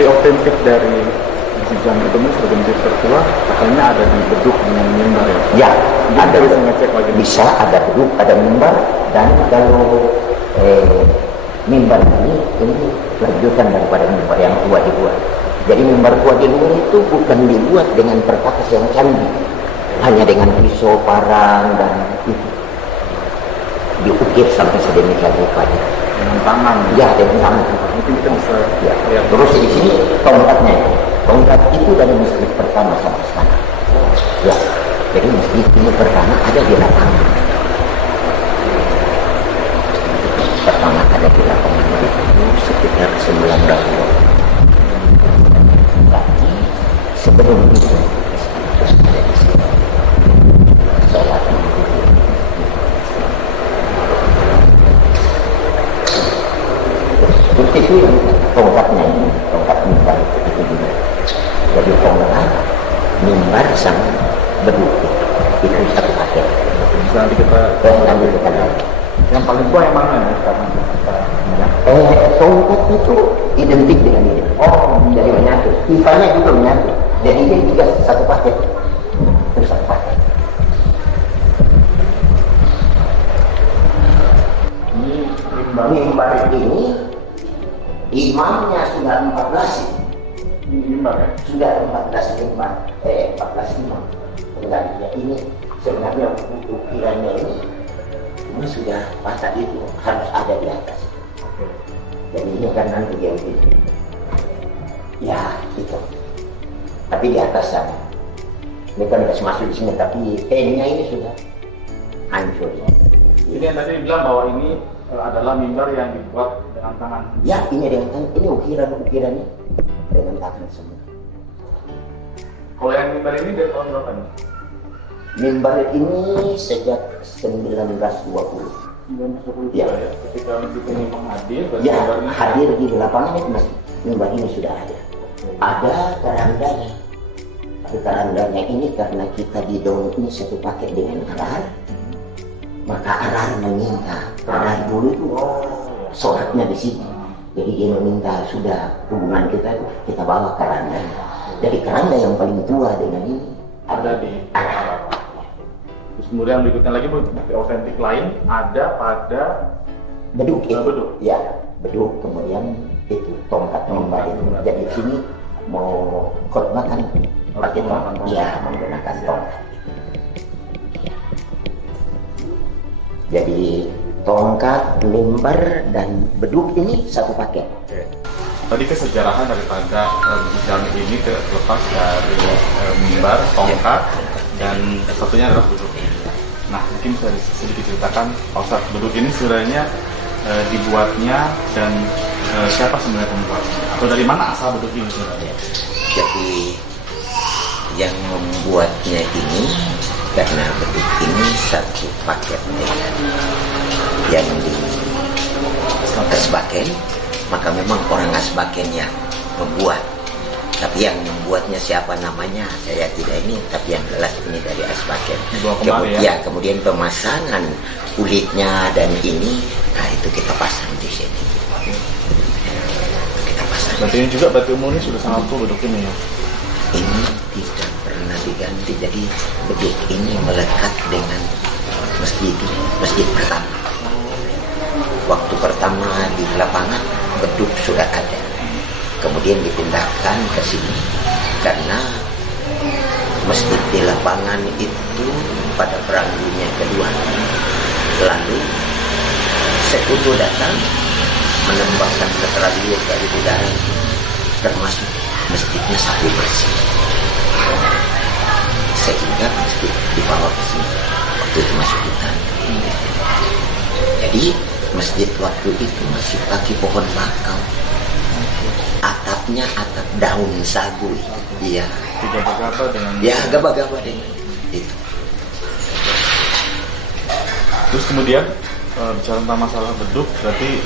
Masih otentik dari Jami itu sebagai masjid tertua, katanya ada di beduk dengan mimbar ya? Ya, ada. Bisa ngecek lagi? Bisa, ada beduk, ada mimbar, dan kalau mimbar ini lanjutan daripada mimbar yang tua dibuat. Jadi mimbar tua di luar itu bukan dibuat dengan perkakas yang canggih, hanya dengan pisau, parang, dan itu diukir sampai sedemikian rupanya. Dengan tangan? Ya, dengan tangan. Mungkin kita bisa ya. lihat. Terus di sini tongkatnya, tongkat itu dari masjid pertama sampai sekarang. Ya, jadi masjid ini pertama ada di lapangan. Pertama ada di lapangan itu sekitar 9 tahun. Tapi sebelum itu ada di sini. Sholat itu yang tongkatnya ini, tongkat mimbar itu juga. Jadi tongkat, mimbar sama beduk itu satu paket. Bisa nanti kita lihat. Yang paling tua yang mana ya sekarang kita lihat? Tongkat itu identik dengan ini. Jadi menyatu. Pipanya juga menyatu. Jadi ini juga satu paket. Itu satu paket. Ini mimbar ini imamnya sudah 14. mimbar ya? Sudah 14 imam. Sebenarnya ini sebenarnya ukirannya ini cuma sudah patah itu harus ada di atas. Jadi ini kan nanti dia begitu. Ya itu. Tapi di atas sana. Ini kan harus masuk di sini tapi pennya ini sudah hancur. Ini yang tadi bilang bahwa ini adalah mimbar yang dibuat dengan tangan. Ya, ini dengan tangan. Ini ukirannya dengan tangan semua. Kalau yang mimbar ini dari tahun berapa nih? Mimbar ini sejak 1920. 1920 ya. Ya. Ketika masjid ini menghadir, ya, ini hadir di lapangan itu mimbar ini sudah ada. Ada kerandanya. Tapi kerandanya ini karena kita di daun ini satu paket dengan arar, maka arar meminta. Arar dulu itu sholatnya di sini. Jadi dia meminta sudah hubungan kita bawa kerandanya. Jadi keranda yang paling tua dengan ini ada di arar. Terus kemudian berikutnya lagi bukti otentik lain ada pada beduk itu. Beduk. Ya, beduk kemudian itu tongkat mimbar itu. Jadi di sini mau khotbah kan pakai tongkat, ya menggunakan tongkat. Jadi tongkat, mimbar dan beduk ini satu paket. Oke. Tadi kesejarahan daripada jami ini terlepas dari mimbar, tongkat, dan satunya adalah beduk. Nah, mungkin bisa sedikit ceritakan, Pak Ustadz, beduk ini sebenarnya dibuatnya dan siapa sebenarnya pembuatnya? Atau dari mana asal beduk ini sebenarnya? Jadi yang membuatnya ini karena beduk ini satu paket dengan yang di Asbaken, maka memang orang Asbaken yang membuat. Tapi yang membuatnya siapa namanya saya tidak ini, tapi yang jelas ini dari Asbaken. Kemudian pemasangan kulitnya dan ini, nah itu kita pasang di sini. Kita pasang. Berarti ini juga batu umum ini sudah sangat tua beduk ini ya? Ini tidak pernah diganti, jadi beduk ini melekat dengan masjid pertama. Waktu pertama di lapangan beduk sudah ada, kemudian dipindahkan ke sini karena masjid di lapangan itu pada perang dunia kedua. Lalu sekutu datang menembakkan petralium dari udara, termasuk masjidnya sapu bersih, sehingga masjid dibawa ke sini waktu itu masuk hutan. Jadi masjid waktu itu masih pakai pohon bakau, atapnya atap daun sagu. Iya, Digaba-gaba dengan ya gaba-gaba dengan itu. Terus kemudian bicara tentang masalah beduk, berarti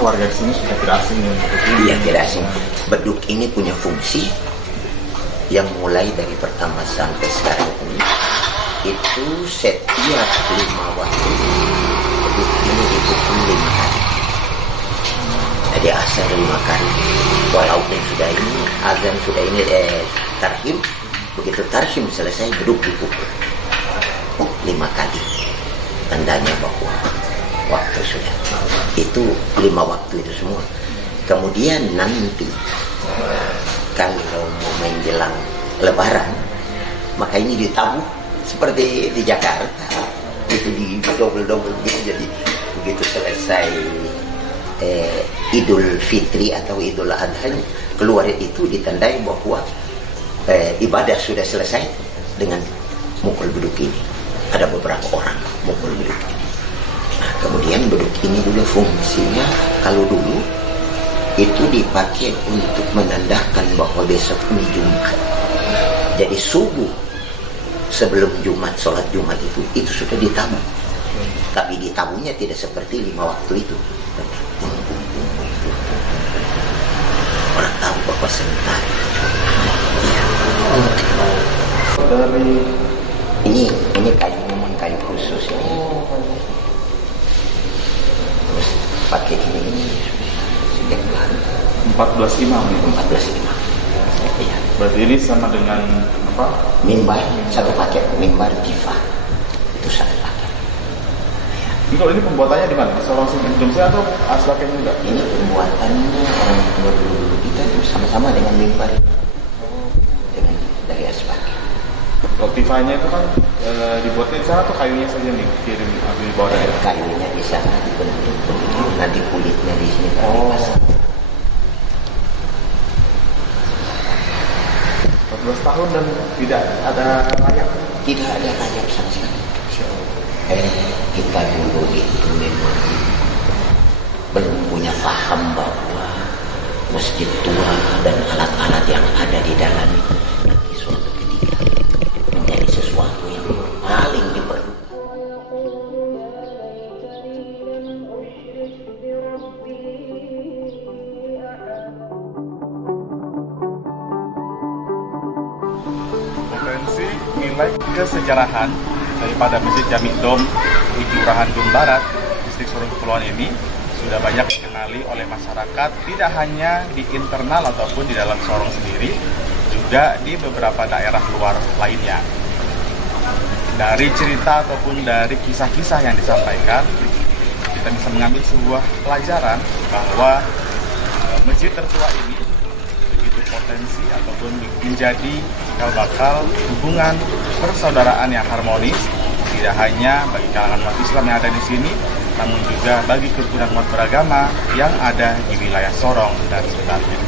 warga di sini sudah tidak asing dengan beduk ini. Iya, tidak asing. Beduk ini punya fungsi yang mulai dari pertama sampai sekarang ini, itu setiap 5 waktu beduk ini dipukul 5 kali. Jadi asar 5 kali. Walaupun sudah ini azan, sudah ini tarhim, begitu tarhim selesai beduk dipukul 5 kali. Tandanya bahwa waktu sudah. Itu 5 waktu itu semua. Kemudian nanti kalau mau menjelang Lebaran, maka ini ditabuh seperti di Jakarta. Itu di double gitu. Jadi begitu selesai Idul Fitri atau Idul Adha, keluar itu ditandai bahwa ibadah sudah selesai dengan mukul beduk ini. Ada beberapa orang mukul beduk ini. Nah, kemudian beduk ini juga fungsinya, kalau dulu itu dipakai untuk menandakan bahwa besok ini Jumat. Jadi subuh sebelum Jumat, sholat Jumat itu sudah ditabuh. Tapi ditabuhnya tidak seperti 5 waktu itu. Orang tahu bahwa sebentar. Dari Ini kayu, memang kayu khusus ini. Terus pakai ini sejak bulan 14 imam itu. 14 lima. Ya. Berarti ini sama dengan apa? Mimbar satu paket, mimbar tifa itu satu paket. Ini kalau ini pembuatannya di mana? Di Sorong Indonesia atau Aslaken juga? Ini pembuatannya orang tua dulu kita itu sama-sama dengan mimbar dengan dari Aspaken. Kalau tifanya itu kan dibuatnya di sana tuh kayunya saja nih kirim di bawah daerah. Kayunya di sana dibentuk begitu, nanti kulitnya di sini baru dipasang. 14 tahun dan tidak ada layak. Tidak ada rayap sama sekali. Kita dulu itu memang belum punya paham bahwa masjid tua dan alat-alat yang ada di dalam itu nanti suatu ketika menjadi sesuatu yang paling diperlukan. Potensi nilai kesejarahan daripada Masjid Jami' Dom di Kelurahan Dum Barat, Distrik Sorong Kepulauan ini sudah banyak dikenali oleh masyarakat, tidak hanya di internal ataupun di dalam Sorong sendiri, juga di beberapa daerah luar lainnya. Dari cerita ataupun dari kisah-kisah yang disampaikan, kita bisa mengambil sebuah pelajaran bahwa masjid tertua ini begitu potensi ataupun menjadi cikal bakal hubungan persaudaraan yang harmonis, tidak hanya bagi kalangan umat Islam yang ada di sini, namun juga bagi kerukunan umat beragama yang ada di wilayah Sorong dan sekitarnya.